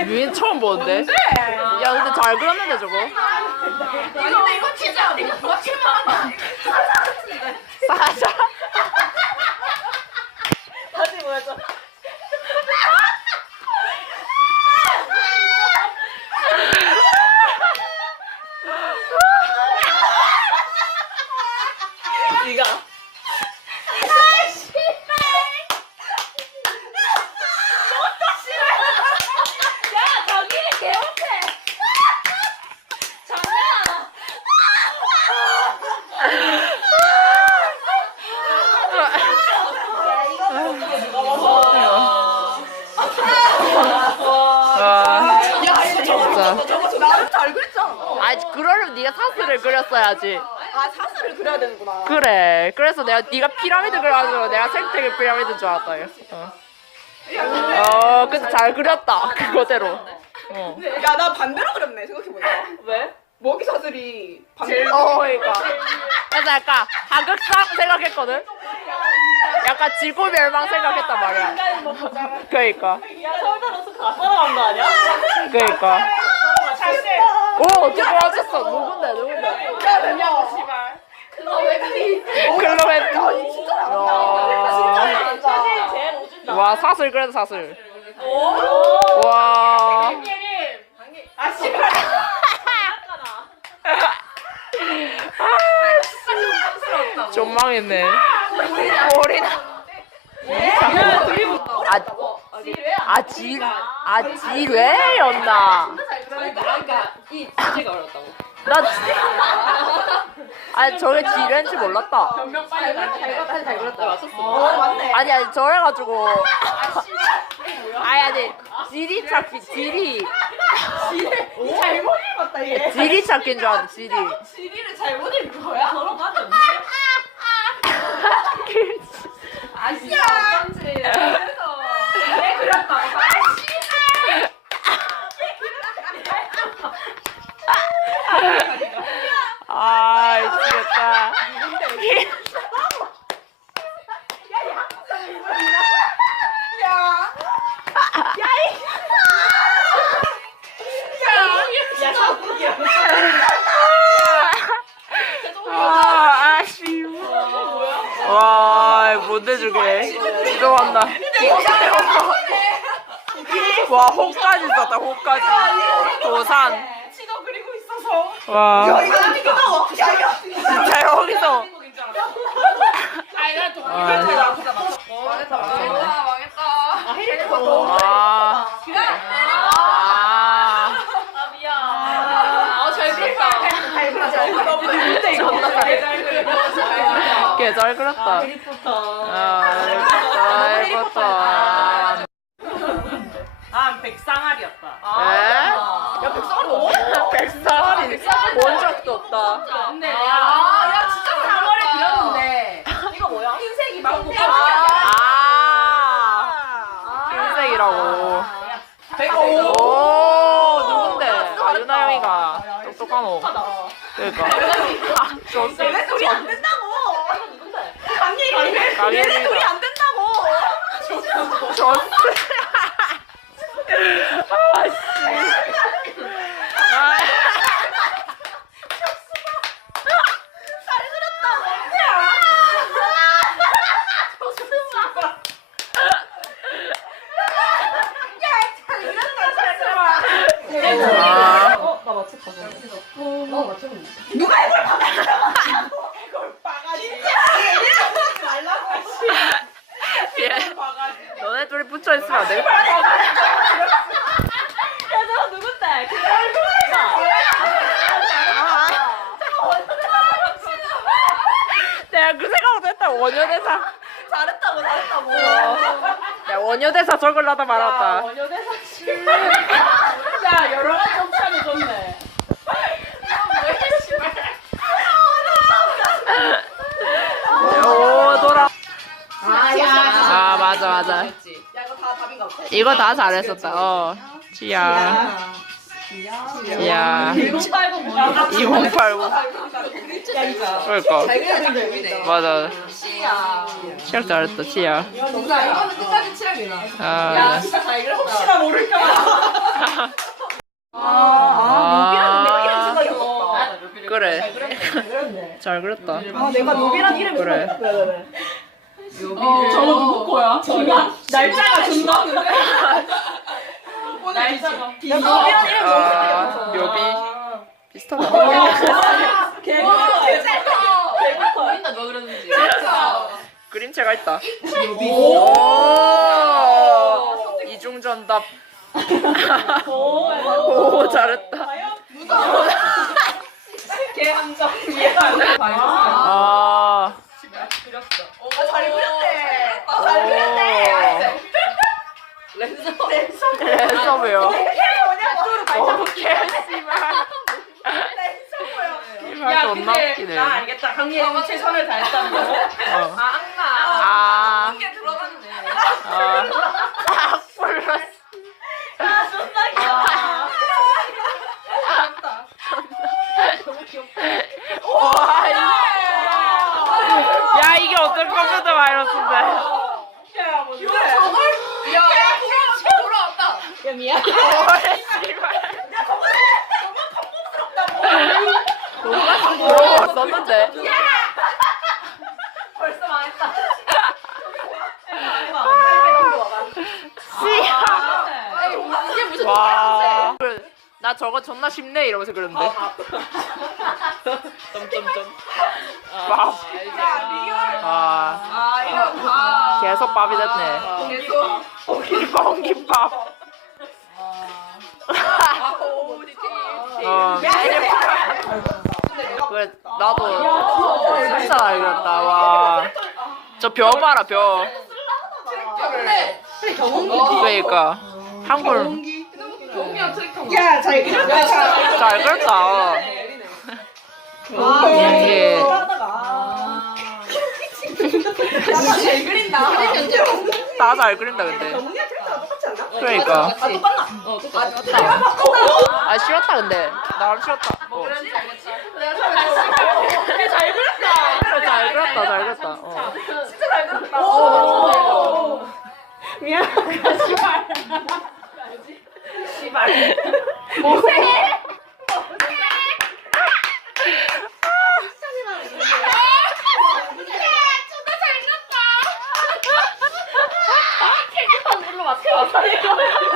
유인 처음 보는데? 야 근데 잘 그렸는데 저거? 근데 이거 진짜 우리가 거칠만 사자 다시 보여줘. 네가 야 저기 개못해 장난 와 진짜 저거 저 나름 잘 그렸잖 아. 아 그러려면 네가 사슬을 그렸어야지 아 사슬을 그려야 되는구나. 그래 그래서 내가 네가 피라미드 그려가지고 내가 생태계 피라미드인 줄 알았다 이거. 어. 어 근데 잘 그렸다 그거대로 어. 야 나 반대로 그렸네 생각해보니까. 왜? 먹이 사슬이 반대로. 어, 그러니까. 그래서 약간 하극상 생각했거든. 약간 지구 멸망 생각했단 말이야. 그러니까. 야 서울대로서 다 따라간 거 아니야? 그러니까. 오 어떻게. 그거 왜 그리 클로에. 사실 제일 오준다. 와 사슬 그래도 사슬. 오. 와. 아 씨발. 좀 망했네. 머리나. 아, 아, 지, 아, 지뢰였나? 그러니까 이 주제가 어렵다고 나, 지- 아, 저게 지뢰인지 몰랐다. 잘 그렸다 잘잘 그렸다 맞췄어 어 맞네. 아니, 아니, 저래 가지고. 아니, 아니, 지리 찾기, 지리. 잘못 읽었다 얘. 지리 찾기인 줄 알았는데, 지리. 지리를 잘못 읽은 거야? 그런 거 하지 아 진짜 어쩐지 그래서 왜 그렸다고 아, 미치겠다. 아, 아쉬워. 와, 못 내주게. 지도한다. 와, 호까지 썼다, 호까지. 도산. 와. 야 이거 나와? 야 이거. 진짜 여기서. 아니 아, 망했다 망했다 아 해리포터 와. 아. 아 미안 아잘 그렸다 잘 그려 잘 그려. 너무 누군데 이거. 잘 그렸다 개잘 그렸다. 해리포터. 아, 예뻤다. 난 백상알이었다. 에? 야 백상알 너무 백사활이 본 없다. 근데 아, 야 진짜 상어를 잘 그렸는데 이거 뭐야? 흰색이 망고 아. 흰색이라고. 배가 오, 누군데? 아, 유나영이가 똑똑하노. 그러니까. 아, 저, 내 소리 안 된다고. 강예리. 얘네 소리 안 된다고. 저. 아, 씨. 아. 어, 나 맞췄다. 어. 누가 이걸 박았어? 이걸. 진짜 말라고 너네 둘이 붙여 있으면 안 되겠다. 야, 너 누군데? 그 내가 그 생각도 했다. 원효대사. 잘했다고, 잘했다고. 야, 원효대사 적으려다 말았다. 원효대사 씨. 야, 여러 가지 맞아. 야 이거 다 답인가 보다. 이거 다 잘했었다. 어. 지야. 지야. 1080 2080. 야 이거. 그니까. 그러니까. 맞아. 시야. 치열 잘했다. 치열. 나 이거는 끝까지 치약이다. 아. 진짜 잘 그렸다. 혹시나 모를까. 아. 아. 그래. 잘 그렸다. 아 내가 노비란 이름 그래. 생각- 왜, 왜, 어, 저거 누구 거야? 존나 날짜가 존나 날짜가. 야 노비란 이름 너무 아. 묘비. 비슷하다. 개그 보인다 누가 그랬는지. 그림체가 있다. 오. 오. 이중 전답. 오, 잘했다. 개함정. 아. 잘 그렸네. 아, 잘 오. 그렸네. 랜섬이요. 뭐냐고. 너무 개씨발. 씨발 존나 웃기네. 나 알겠다. 강예는 최선을 다했다는 거. 어. 아, 악마. 아. 이게 들어갔네. 아. 악플러스. 아 존나 귀여워. 와, 이- 야, 이게 어떤 컴퓨터 바이러스인데. 야 뭔데? 야, 야, 돌아왔다. 야 미안. 오, 썼는데. 벌써 망했다. 씨야. 이게 무슨 와. 나 저거 존나 쉽네 이러면서 그러는데. 점점점. 밥. 아. 아, 이거 아. 계속 밥이 됐네. 계속. 기밥 김밥. 나도 진짜 잘 그렸다. 와. 저 벼 봐라 벼. 야, 근데 그러니까 한글 트랙터. 야 잘 그렸다. 잘. 잘 그렸다. 아, 예. 하다가. 잘 그린다. 다 잘 그린다 근데. 똑같지 않나? 그러니까. 아 똑같나? 어, 똑같아. 아 쉬웠다 근데. 나름 쉬웠다. Yeah.